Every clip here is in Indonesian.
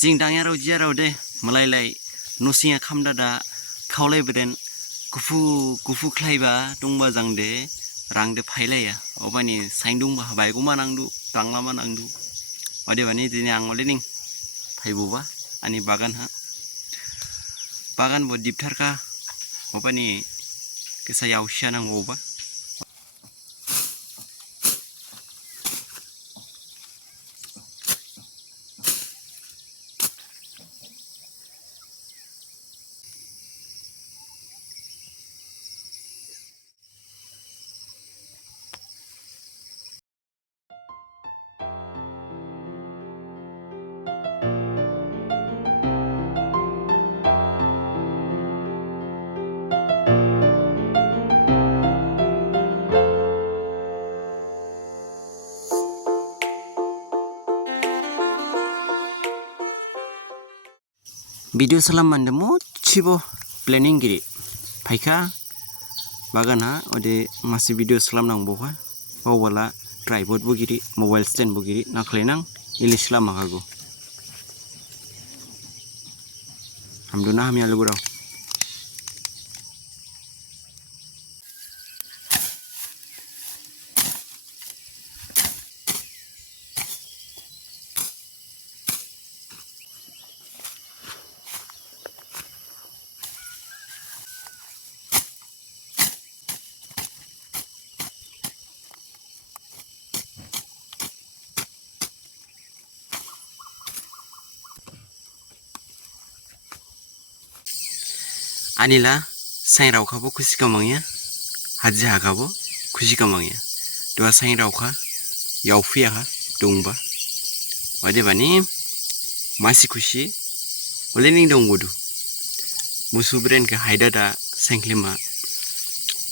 जिं दांयाराव जियाराव दे मलायलाय नसिया खामदादा खावलायबोदेन गुफु ख्लायबा दंबा जां दे रां दे फायलाया अबानि साइंदुंबा बायगुमा नांदु दांलामा नांदु अदेबानि दिनै आं मलेनिं फायबोबा आनि बागान बो दिपथारका अबानि केसायाव सिया नांगौबा भिडिअ सलाम मानदे मोचिबो प्लेनिंग गिरि फायखा बागाना अदे मासे भिडिअ सलाम नांगौहा बावबाला ट्राइपड बो गिरि मोबाइल स्टैंड बो गिरि नाख्लायनां इलिस लामागागो हामदुना हामिया लोगोराव Anila sain rauka bo kusi kamangya haji haka bo kusi kamangya dua sain rauka yaufia ha dongba wade bani masih kusi oleh ning dong bodu musuh brand ke haida da sengklima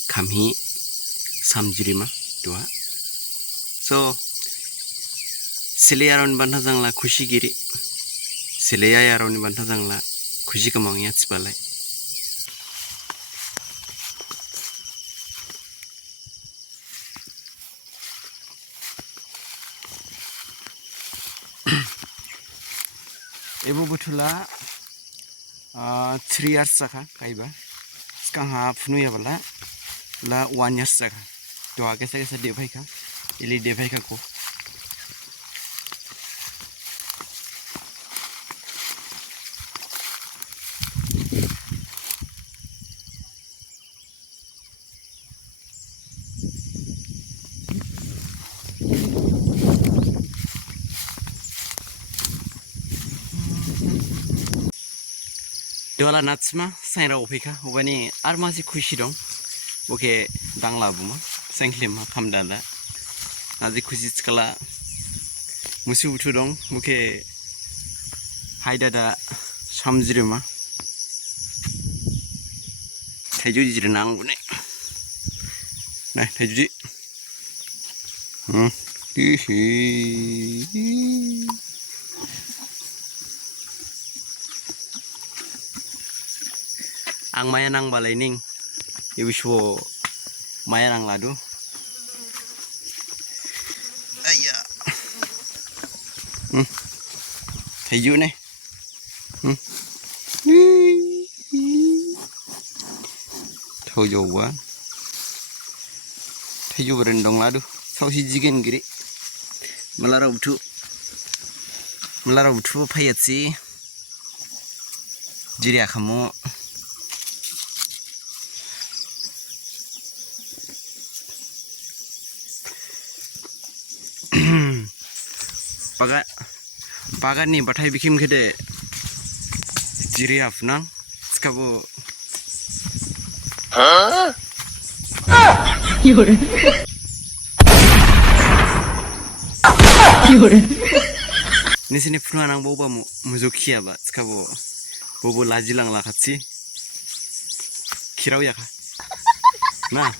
kami samjirima dua so seleyaron bantha jangla kusi giri seleya yaron bantha jangla kusi kamangya tsbalai Ibu betula 3 years saka kaiba sekarang ha punu ya bala la 1 years saka to agak saya devai ka ili devai ka ko Dola natsma sain rau phika obani ar masih khushi dong oke dangla buma sengklima khamdala nazi khushi skala musu utu dong oke haida da samjirima thaiju jirnang bune nah thaiju Ang maya nang balaining ibiswo maya nang ladu aya thaiju ne thojo wa thaiju berendong ladu sausi jigen giri melarau butu payatsi jiri akamu Pagan nih batai bikin gede jiri afnang skabo Ini sini pernah nang boba muzukia ba skabo bobo lajilang lakatsi kirau ya kah nah